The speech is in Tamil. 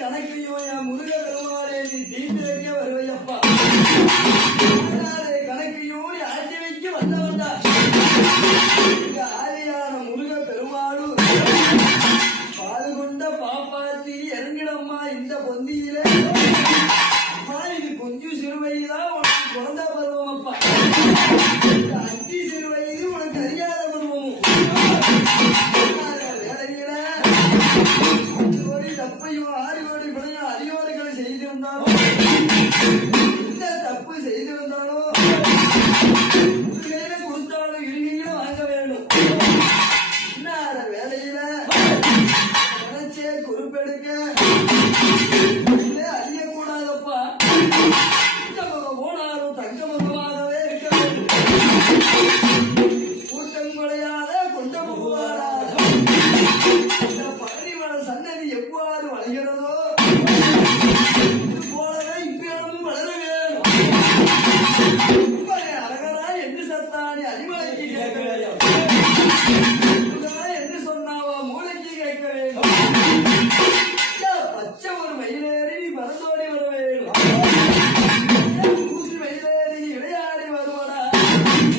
கணக்கையும் என் முருக பெருமாளே நீ தீண்டு வைக்க வருவையப்பா. கணக்கையும் நீ ஆட்டி வைக்க வந்தவன்டா. ஆதியான முருக பெருமாளும் பால் கொண்ட பாப்பாத்தி இறங்கிடம்மா இந்த பொந்தியிலே. அம்மா இது கொஞ்சம் சிறுவைதான் உனக்கு குழந்தை பருவம் அப்பா. அத்தி சிறுவயது உனக்கு அறியாத பருவமும். வேலையில 10 கோடி தப்பையும் 6 கோடி பிணையும் அறிவோர்களை செய்திருந்தாலும் இந்த தப்பு செய்திருந்தாலும் ஒரு கையில கொடுத்தாலும் இருக்கையில வாங்க வேண்டும். என்ன வேலையில நினைச்சே குறிப்பெடுக்க அறியக்கூடாதப்பா. இந்த முகம் போனாலும் தங்க முகமாகவே இருக்க வேண்டும். கூட்டம் குறையாத கொண்ட முகவாராத இந்த பழனிமலை சன்னதி எவ்வாறு வளைகிறதோ இது போலவே இப்பிடமும் வளர வேணும்.